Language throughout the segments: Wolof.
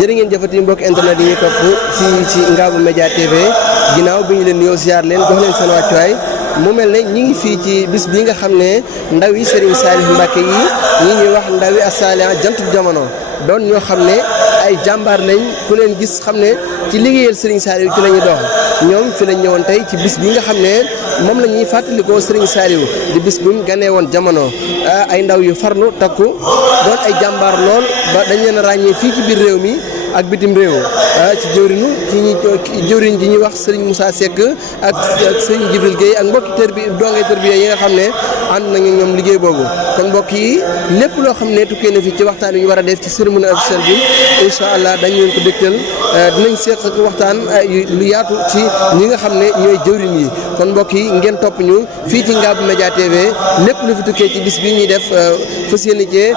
jërë ngeen jëfati mbokk internet yi topp fii ci Ngabou Média TV ginnaaw bi ñu leen nuyoo ziar leen jox leen seen wàccuwaay mu mel ne ñi ngi fii ci bis bi nga xam ne ndaw yi Serigne Saliou Mbacké yi ñi ñuy wax ndaw yi As-Salihah jantub jamono doon ñoo xam ne ay jàmbaar lañ ku leen gis xam ne ci liggéeyal Serigne Saliou ci la ñuy dox ñoom fi lañ ñëwoon tey ci bis bi nga xam ne moom la ñuy fàttalikoo Serigne Saliou di bis bi mu ganee woon jamono ay ndaw yu farlu takku doon ay jàmbaar lool ba dañ leen a ràññee fii ci biir réew mi ak bitim réew ci jëwriñ ji ñuy wax Serigne Moussa Seck ak Serigne Djibril Gueye ak mbokki dongay tërbiya yi nga xam ne ànd nañu ñoom liggéey boobu kon mbokk yi lépp loo xam ne tukkee na fi ci waxtaan wi ñu war a def ci cérémonie officielle bi incha allah dañ leen ko dëkkal dinañ seq ak waxtaan lu yaatu ci ñi nga xam ne ñooy jëwriñ yi kon mbokk yi ngeen topp ñu fii ci Ngabou Média TV lépp lu fi tukkee ci bis bi ñuy def fas yéene cee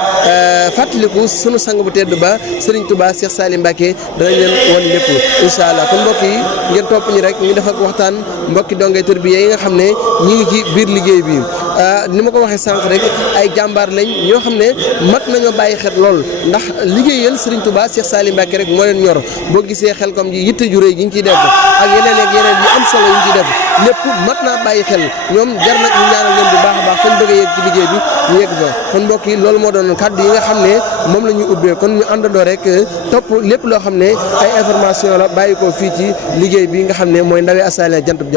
fàttaliku sunu sang bu tedd ba Serigne Touba Cheikh Saliou Mbacké danañ leen won lépp incha allah kon mbokk yi ngeen topp ñu rek ñu def ak waxtaan mbokki dongay tërbiya yi nga xam ne ñi ngi ci biir liggéey bi ni ma ko waxee sànq rek ay jàmbaar lañ ñoo xam ne mat nañoo bàyyi xel lool ndax liggéeyal Serigne Touba Cheikh Saliou Mbacké rek moo leen ñor boo gisee xel comme ji yitte ju rëy gi ñu ciy def ak yeneen yu am solo yi ñu ciy def lépp mat naa bàyyi xel ñoom jar na ñu ñaanal leen bu baax a baax fañ bëgg a yegg ci liggéey bi ñu yegg fa kon mbokk yi loolu moo doon kàddu yi nga xam ne moom la ñuy ubbee kon ñu àndandoo rek topp lépp loo xam ne ay information la bàyyi ko fii ci liggéey bi nga xam ne mooy ndawi As-Salihah jantub jamono